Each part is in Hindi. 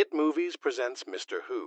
Hit Movies presents Mr. Who.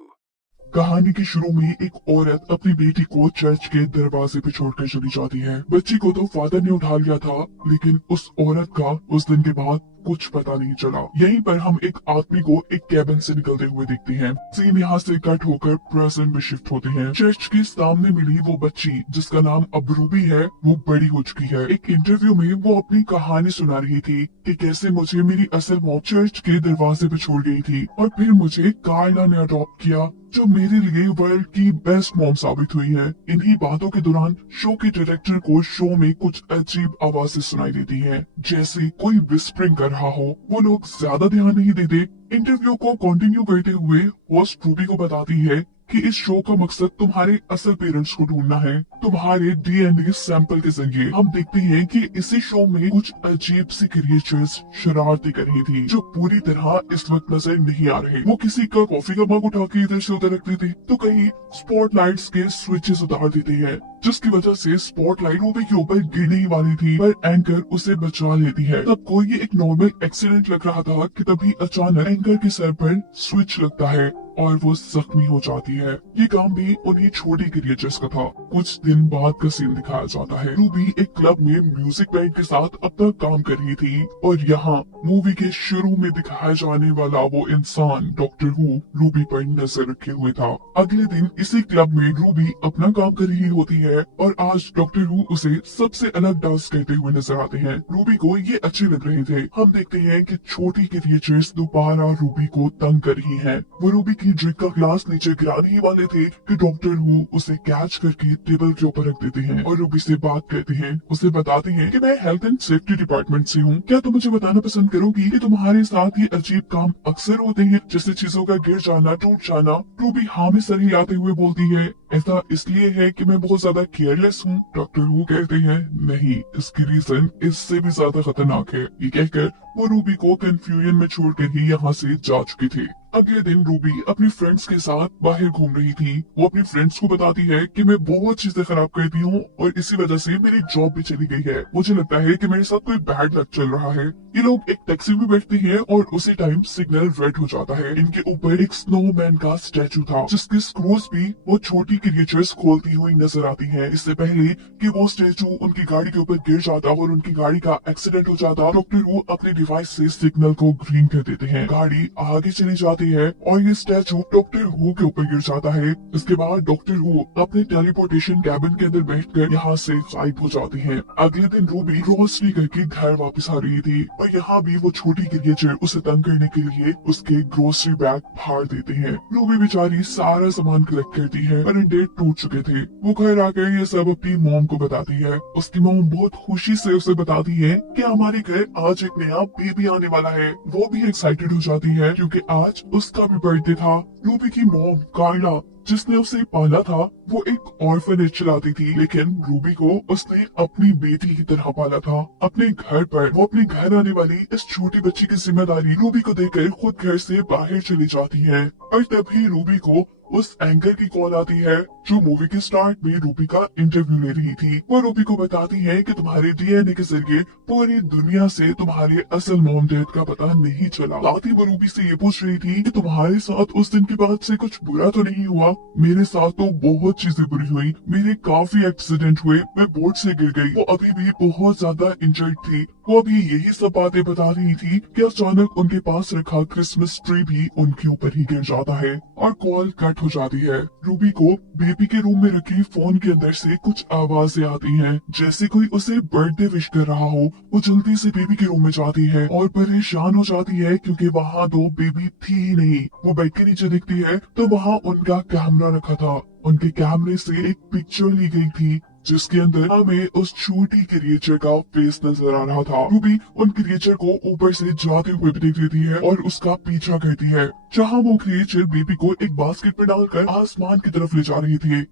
कहानी के शुरू में एक औरत अपनी बेटी को चर्च के दरवाजे पे छोड़कर चली जाती है। बच्ची को तो फादर ने उठा लिया था, लेकिन उस औरत का उस दिन के बाद कुछ पता नहीं चला। यहीं पर हम एक आदमी को एक कैबिन से निकलते हुए देखते हैं। सीन यहाँ से कट होकर प्रेजेंट में शिफ्ट होते हैं। चर्च के सामने मिली वो बच्ची जिसका नाम अब रूबी है, वो बड़ी हो चुकी है। एक इंटरव्यू में वो अपनी कहानी सुना रही थी कि कैसे मुझे मेरी असल मॉम चर्च के दरवाजे पे छोड़ गई थी और फिर मुझे कार्ला ने अडॉप्ट किया, जो मेरे लिए वर्ल्ड की बेस्ट मॉम साबित हुई है। इन्हीं बातों के दौरान शो के डायरेक्टर को शो में कुछ अजीब आवाजें सुनाई देती हैं, जैसे कोई विस्परिंग कर रहा हो। वो लोग ज्यादा ध्यान नहीं देते। इंटरव्यू को कंटिन्यू करते हुए होस्ट रूबी को बताती है कि इस शो का मकसद तुम्हारे असल पेरेंट्स को ढूंढना है। तुम्हारे डीएनए सैंपल के जरिए हम देखते हैं कि इसी शो में कुछ अजीब सी क्रिएचर्स शरारती कर रही थी, जो पूरी तरह इस वक्त नजर नहीं आ रहे। वो किसी का कॉफी का मग उठा के इधर से उधर रख देते, तो कहीं स्पॉटलाइट्स के स्विचेस उतार देते हैं, जिसकी वजह से स्पॉटलाइट रूबी के ऊपर गिरने ही वाली थी, पर एंकर उसे बचा लेती है। सबको ये एक नॉर्मल एक्सीडेंट लग रहा था कि तभी अचानक एंकर के सर पर स्विच लगता है और वो जख्मी हो जाती है। ये काम भी उन्हीं छोटी क्रिएचर्स का था। कुछ दिन बाद का सीन दिखाया जाता है। रूबी एक क्लब में म्यूजिक बैंड के साथ अपना काम कर रही थी और यहाँ मूवी के शुरू में दिखाया जाने वाला वो इंसान डॉक्टर हू रूबी पर नजर रखे हुए था। अगले दिन इसी क्लब में रूबी अपना काम कर रही होती है और आज डॉक्टर हू उसे सबसे अलग डांस करते हुए नजर आते हैं। रूबी को ये अच्छे लग रहे थे। हम देखते हैं कि छोटी क्रिएचर्स दोबारा रूबी को तंग कर रही है। वो रूबी की ड्रिंक का ग्लास नीचे गिराने ही वाले थे कि डॉक्टर हू उसे कैच करके टेबल के ऊपर रख देते हैं और रूबी से बात करते हैं। उसे बताते हैं कि मैं हेल्थ एंड सेफ्टी डिपार्टमेंट से हूँ। क्या तुम मुझे बताना पसंद करोगी कि तुम्हारे साथ ये अजीब काम अक्सर होते हैं, जैसे चीजों का गिर जाना, टूट जाना? रूबी हाँ में सर हिलाते हुए बोलती है, ऐसा इसलिए है कि मैं बहुत ज्यादा केयरलेस हूँ। डॉक्टर हू कहते हैं, नहीं, इसकी रीजन इससे भी ज्यादा खतरनाक है। ये कहकर वो रूबी को कंफ्यूजन में छोड़कर ही यहाँ से जा चुकी थी। अगले दिन रूबी अपनी फ्रेंड्स के साथ बाहर घूम रही थी। वो अपनी फ्रेंड्स को बताती है कि मैं बहुत चीजें खराब करती हूँ और इसी वजह से मेरी जॉब भी चली गई है। मुझे लगता है कि मेरे साथ कोई बैड लक चल रहा है। ये लोग एक टैक्सी में बैठते हैं और उसी टाइम सिग्नल रेड हो जाता है। इनके ऊपर एक स्नोमैन का स्टैचू था, जिसके स्क्रूज भी वो छोटी क्रिएचर्स खोलती हुई नजर आती है। इससे पहले कि वो स्टैचू उनकी गाड़ी के ऊपर गिर जाता और उनकी गाड़ी का एक्सीडेंट हो जाता, डॉक्टर हू अपने डिवाइस से सिग्नल को ग्रीन कर देते हैं। गाड़ी आगे चली जाती है और ये स्टैचू डॉक्टर हू के ऊपर गिर जाता है। इसके बाद डॉक्टर हू अपने टेलीपोर्टेशन कैबिन के अंदर बैठकर यहाँ से गायब हो जाती हैं। अगले दिन रूबी ग्रोसरी करके घर वापस आ रही थी और यहाँ भी वो छोटी क्रिएचर उसे तंग करने के लिए उसके ग्रोसरी बैग फाड़ देते हैं। रूबी बेचारी सारा सामान कलेक्ट करती है, पर डेट टूट चुके थे। वो घर आकर ये सब अपनी मॉम को बताती है। उसकी मॉम बहुत खुशी से उसे बताती है कि हमारे घर आज एक नया बेबी आने वाला है। वो भी एक्साइटेड हो जाती है क्योंकि आज उसका भी बर्थडे था। रूबी की मॉम कार्ला, जिसने उसे पाला था, वो एक ऑर्फनेज चलाती थी, लेकिन रूबी को उसने अपनी बेटी की तरह पाला था। अपने घर पर वो अपने घर आने वाली इस छोटी बच्ची की जिम्मेदारी रूबी को देकर खुद घर से बाहर चली जाती है। और तभी रूबी को उस एंकर की कॉल आती है, जो मूवी के स्टार्ट में रूबी का इंटरव्यू ले रही थी। वो रूबी को बताती है कि तुम्हारे डीएनए के जरिए पूरी दुनिया से तुम्हारे असल मॉम डैड का पता नहीं चला। साथ ही वो रूबी से ये पूछ रही थी कि तुम्हारे साथ उस दिन के बाद से कुछ बुरा तो नहीं हुआ? मेरे साथ तो बहुत चीजें बुरी हुई। मेरे काफी एक्सीडेंट हुए, मैं बोर्ड से गिर गई। वो अभी भी बहुत ज्यादा इंजर्ड थी। वो अभी यही सब बातें बता रही थी कि अचानक उनके पास रखा क्रिसमस ट्री भी उनके ऊपर ही गिर जाता है और कॉल कट हो जाती है। रूबी को बेबी के रूम में रखी फोन के अंदर से कुछ आवाजें आती हैं, जैसे कोई उसे बर्थडे विश कर रहा हो। वो जल्दी से बेबी के रूम में जाती है और परेशान हो जाती है क्योंकि वहाँ तो बेबी थी ही नहीं। वो बेड के नीचे देखती है तो वहाँ उनका कैमरा रखा था। उनके कैमरे से एक पिक्चर ली गई थी, जिसके अंदर हमें उस छोटी क्रिएचर का फेस नजर आ रहा था। रूबी उन क्रिएचर को ऊपर से जाते हुए भी देख लेती है और उसका पीछा करती है, जहाँ वो क्रिएचर बेबी को एक बास्केट में डालकर आसमान की तरफ ले जा रही थी।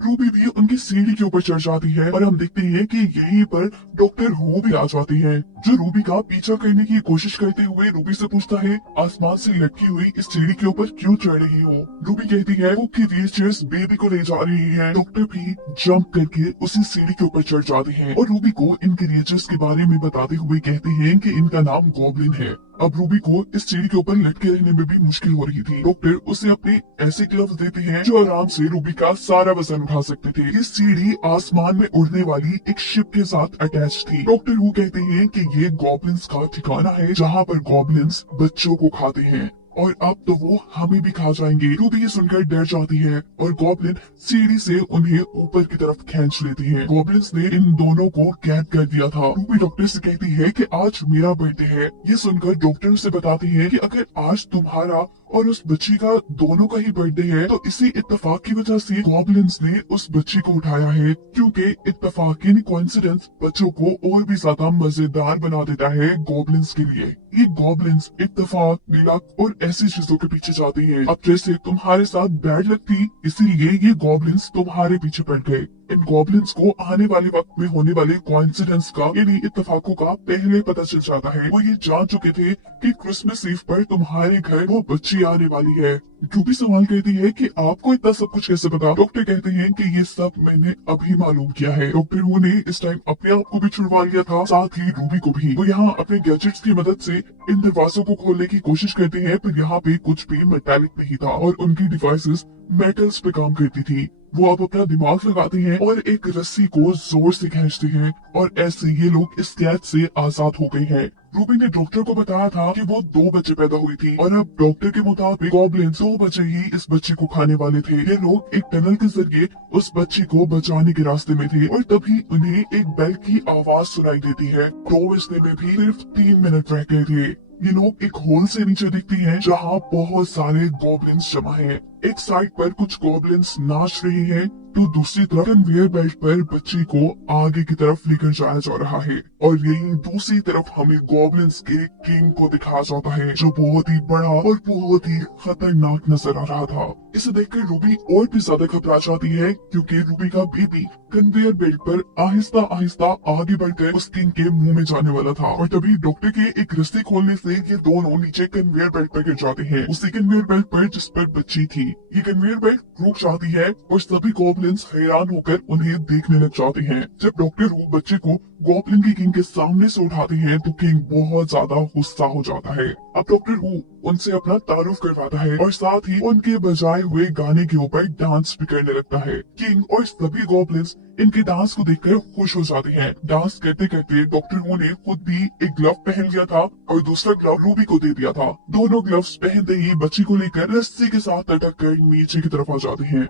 रूबी भी उनकी सीढ़ी के ऊपर चढ़ जाती है और हम देखते हैं कि यहीं पर डॉक्टर हू भी आ जाती है, जो रूबी का पीछा करने की कोशिश करते हुए रूबी से पूछता है, आसमान से लटकी हुई इस सीढ़ी के ऊपर क्यों चढ़ रही हो? रूबी कहती है वो क्रिएचर्स बेबी को ले जा रही है। डॉक्टर भी जंप करके उसी सीढ़ी के ऊपर चढ़ जाते हैं और रूबी को इन क्रिएचर्स के बारे में बताते हुए कहते हैं कि इनका नाम गॉब्लिन है अब रूबी को इस सीढ़ी के ऊपर लटके रहने में भी मुश्किल हो रही थी। डॉक्टर उसे अपने ऐसे ग्लव्स देते हैं जो आराम से रूबी का सारा वजन उठा सकते थे। ये सीढ़ी आसमान में उड़ने वाली एक शिप के साथ अटैच थी। डॉक्टर हु कहते हैं कि ये गॉब्लिन्स का ठिकाना है जहाँ पर गॉब्लिन्स बच्चों को खाते हैं और अब तो वो हमें भी खा जाएंगे। रूबी ये सुनकर डर जाती है और गॉब्लिन सीढ़ी से उन्हें ऊपर की तरफ खींच लेती है। गॉब्लिन्स ने इन दोनों को कैद कर दिया था। रूबी डॉक्टर से कहती है कि आज मेरा बर्थडे है। ये सुनकर डॉक्टर उसे बताती है कि अगर आज तुम्हारा और उस बच्ची का दोनों का ही बर्थडे है तो इसी इत्तेफाक की वजह से गॉब्लिन्स ने उस बच्ची को उठाया है, क्योंकि इत्तेफाक यानी कोइंसिडेंस बच्चों को और भी ज्यादा मजेदार बना देता है गॉब्लिन्स के लिए। ये गॉब्लिन्स इत्तेफाक, लक और ऐसी चीजों के पीछे जाते हैं। अब जैसे तुम्हारे साथ बैड लक थी, इसीलिए ये गॉब्लिन्स तुम्हारे पीछे पड़ गए। इन गॉब्लिन्स को आने वाले वक्त में होने वाले कोइंसिडेंस का यानी इत्तेफाकों का पहले पता चल जाता है। वो ये जान चुके थे कि क्रिसमस ईव पर तुम्हारे घर वो बच्ची आने वाली है। रूबी सवाल कहती है कि आपको इतना सब कुछ कैसे पता? डॉक्टर कहते हैं कि ये सब मैंने अभी मालूम किया है। डॉक्टर हु ने इस टाइम अपने आप को भी छुड़वा लिया था, साथ ही रूबी को भी। वो यहाँ अपने गैजेट्स की मदद से इन दरवाजों को खोलने की कोशिश करते हैं, पर यहाँ पे कुछ भी मेटालिक नहीं था और उनकी डिवाइसेस मेटल्स पे काम करती थी। वो अब अपना दिमाग लगाते हैं और एक रस्सी को जोर से खींचते हैं और ऐसे ये लोग इस कैद से आजाद हो गए हैं। रूबी ने डॉक्टर को बताया था कि वो 2 बच्चे पैदा हुई थी और अब डॉक्टर के मुताबिक गॉब्लिन्स 2 बच्चे ही इस बच्चे को खाने वाले थे। ये लोग एक टनल के जरिए उस बच्ची को बचाने के रास्ते में थे और तभी उन्हें एक बेल की आवाज सुनाई देती है। 2 बजने में भी सिर्फ 3 मिनट रह गए थे। ये लोग एक होल से नीचे दिखते हैं जहाँ बहुत सारे गॉब्लिन्स जमा हैं। एक साइड पर कुछ गॉब्लिन्स नाच रहे हैं तो दूसरी तरफ कन्वेयर बेल्ट पर बच्ची को आगे की तरफ लेकर जाया जा रहा है और यही दूसरी तरफ हमें गॉब्लिन्स के किंग को दिखाया जाता है जो बहुत ही बड़ा और बहुत ही खतरनाक नजर आ रहा था। इसे देखकर रूबी और भी ज्यादा घबरा जाती है क्योंकि रूबी का बेबी कन्वेयर बेल्ट पर आहिस्ता आहिस्ता आगे बढ़कर उस किंग के मुंह में जाने वाला था और तभी डॉक्टर के एक रस्सी खोलने से ये दोनों नीचे कन्वेयर बेल्ट पर गिर जाते हैं, उसी कन्वेयर बेल्ट पर जिस पर बच्ची थी। ये कन्वेयर बेल्ट रुक जाती है और सभी गॉब्लिन्स हैरान होकर उन्हें देखने लग जाते हैं। जब डॉक्टर हु बच्चे को गॉब्लिन के किंग के सामने से उठाते हैं तो किंग बहुत ज्यादा गुस्सा हो जाता है। अब डॉक्टर हु उनसे अपना तारुफ करवाता है और साथ ही उनके बजाए हुए गाने के ऊपर डांस भी करने लगता है। किंग और सभी गॉब्लिन्स इनके डांस को देखकर खुश हो जाते हैं। डांस करते करते डॉक्टर हु ने खुद भी एक ग्लव पहन लिया था और दूसरा ग्लव रूबी को दे दिया था। दोनों ग्लव्स पहनते ही बच्ची को लेकर रस्सी के साथ लटक कर नीचे की तरफ आ जाते हैं।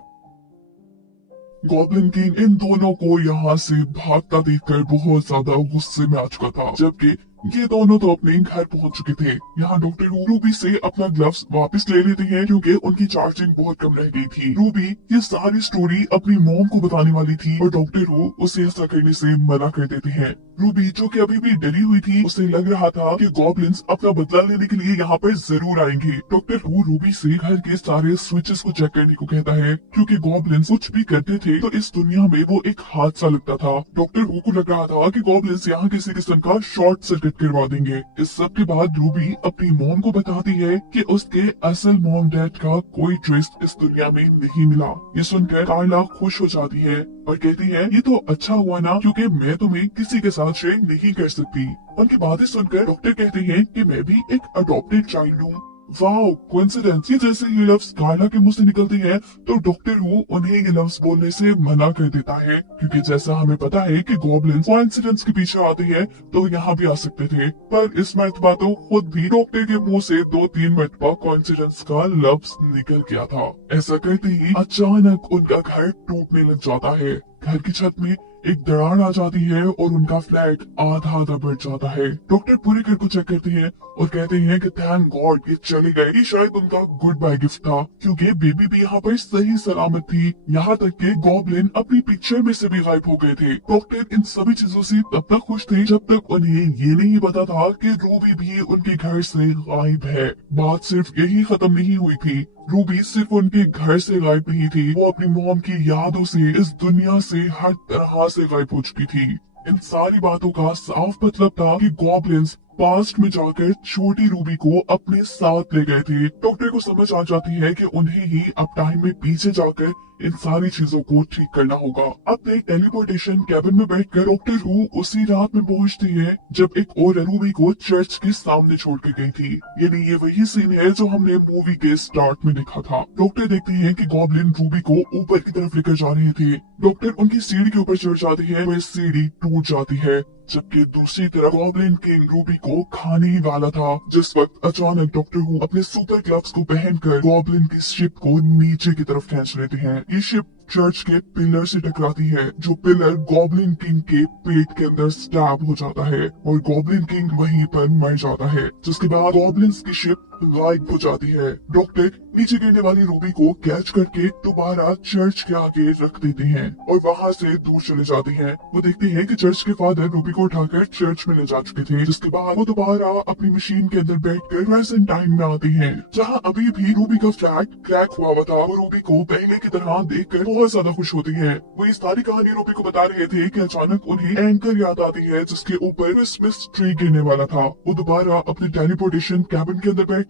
गॉब्लिन किंग इन दोनों को यहाँ से भागता देखकर बहुत ज्यादा गुस्से में आ चुका था, जबकि ये दोनों तो अपने घर पहुंच चुके थे। यहाँ डॉक्टर रूबी से अपना ग्लव्स वापस ले लेते हैं क्योंकि उनकी चार्जिंग बहुत कम रह गई थी। रूबी ये सारी स्टोरी अपनी मॉम को बताने वाली थी और डॉक्टर हु उसे ऐसा करने से मना कर देते हैं। रूबी जो कि अभी भी डरी हुई थी, उसे लग रहा था कि गॉब्लिन्स अपना बदला लेने के लिए यहाँ पर जरूर आएंगे। डॉक्टर हु रूबी से घर के सारे स्विचेस को चेक करने को कहता है क्योंकि गॉब्लिन्स कुछ भी करते थे तो इस दुनिया में वो एक हादसा लगता था। डॉक्टर हु को लग रहा था कि गॉब्लिन्स यहाँ किसी किस्म का शॉर्ट सर्किट करवा देंगे। इस सब के बाद रूबी अपनी मॉम को बताती है कि उसके असल मॉम डैड का कोई ट्रेस इस दुनिया में नहीं मिला। ये सुनकर कार्ला खुश हो जाती है और कहती है ये तो अच्छा हुआ ना, क्योंकि मैं तुम्हें किसी के साथ शेयर नहीं कर सकती। उनकी बातें सुनकर डॉक्टर कहते हैं कि मैं भी एक अडॉप्टेड चाइल्ड हूँ। Wow, coincidence. ये जैसे ये लफ्ज कार्ला के मुंह से निकलते हैं तो डॉक्टर हु उन्हें ये लफ्ज बोलने से मना कर देता है, क्योंकि जैसा हमें पता है कि गॉब्लिन्स कोइंसिडेंस के पीछे आते हैं तो यहाँ भी आ सकते थे। पर इस मरतबा तो खुद भी डॉक्टर के मुंह से 2-3 मरतबा कोइंसिडेंस का लफ्ज निकल गया था। ऐसा करते ही अचानक उनका घर टूटने लग जाता है। घर की छत में एक दरार आ जाती है और उनका फ्लैट आधा आधा बढ़ जाता है। डॉक्टर पूरे घर को चेक करते हैं और कहते हैं कि थैंक गॉड ये चले गए। ये शायद उनका गुड बाय गिफ्ट था, क्योंकि बेबी भी यहाँ पर सही सलामत थी। यहाँ तक कि गॉब्लिन अपनी पिक्चर में से भी गायब हो गए थे। डॉक्टर इन सभी चीजों से तब तक खुश थे जब तक उन्हें ये नहीं पता था कि रूबी भी उनके घर से गायब है। बात सिर्फ यही खत्म नहीं हुई थी। रूबी सिर्फ उनके घर से गायब नहीं थी, वो अपनी मॉम की यादों से इस दुनिया से हर तरह से गायब हो चुकी थी। इन सारी बातों का साफ मतलब था कि गॉब्लिन्स पास्ट में जाकर छोटी रूबी को अपने साथ ले गए थे। डॉक्टर को समझ आ जाती है कि उन्हें ही अब टाइम में पीछे जाकर इन सारी चीजों को ठीक करना होगा। अपने टेलीपोर्टेशन कैबिन में बैठकर डॉक्टर हु उसी रात में पहुंचती है जब एक और रूबी को चर्च के सामने छोड़ के गई थी। यानी ये वही सीन है जो हमने मूवी के स्टार्ट में देखा था। डॉक्टर देखते हैं कि गॉब्लिन रूबी को ऊपर की तरफ लेकर जा रहे थे। डॉक्टर उनकी सीढ़ी के ऊपर चढ़ जाती है, वह सीढ़ी टूट जाती है, जबकि दूसरी तरफ गॉब्लिन किंग रूबी को खाने ही वाला था। जिस वक्त अचानक डॉक्टर हु अपने सुपर ग्लव्स को पहनकर गॉब्लिन की शिप को नीचे की तरफ खींच लेते हैं। ये शिप चर्च के पिलर से टकराती है, जो पिलर गॉब्लिन किंग के पेट के अंदर स्टैब हो जाता है और गॉब्लिन किंग वहीं पर मर जाता है, जिसके बाद गॉब्लिन्स की शिप गायब हो जाती है। डॉक्टर नीचे गिरने वाली रूबी को कैच करके दोबारा चर्च के आगे रख देते हैं और वहाँ से दूर चले जाते हैं। वो देखते हैं कि चर्च के फादर रूबी को उठाकर चर्च में ले जा चुके थे, जिसके बाद वो दोबारा अपनी मशीन के अंदर बैठकर प्रेजेंट टाइम में आते हैं, जहाँ अभी भी रूबी का फ्लैट क्रैक हुआ हुआ था। वो रूबी को पहले की तरह देखकर बहुत ज्यादा खुश होती है। वो इस सारी कहानी रूबी को बता रहे थे कि अचानक उन्हें एंकर याद आती है जिसके ऊपर क्रिसमस ट्री गिरने वाला था। वो दोबारा अपने टेलीपोर्टेशन कैबिन के अंदर बैठकर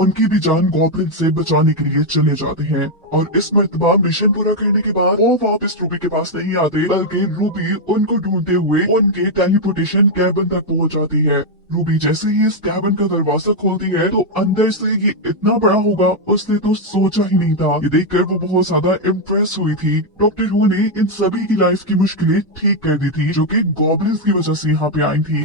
उनकी भी जान गॉब्लिन से बचाने के लिए चले जाते हैं और इस मर्तबा मिशन पूरा करने के बाद वो वापस रूबी के पास नहीं आते, बल्कि रूबी उनको ढूंढते हुए उनके टेलीपोर्टेशन कैबिन तक पहुंच जाती है। रूबी जैसे ही इस कैबिन का दरवाजा खोलती है तो अंदर से ये इतना बड़ा होगा उसने तो सोचा ही नहीं था। ये देखकर वो बहुत ज्यादा इम्प्रेस हुई थी। डॉक्टर हु ने इन सभी की लाइफ की मुश्किलें ठीक कर दी थी, जो कि गॉब्लिन्स की वजह से यहाँ पे आई थी।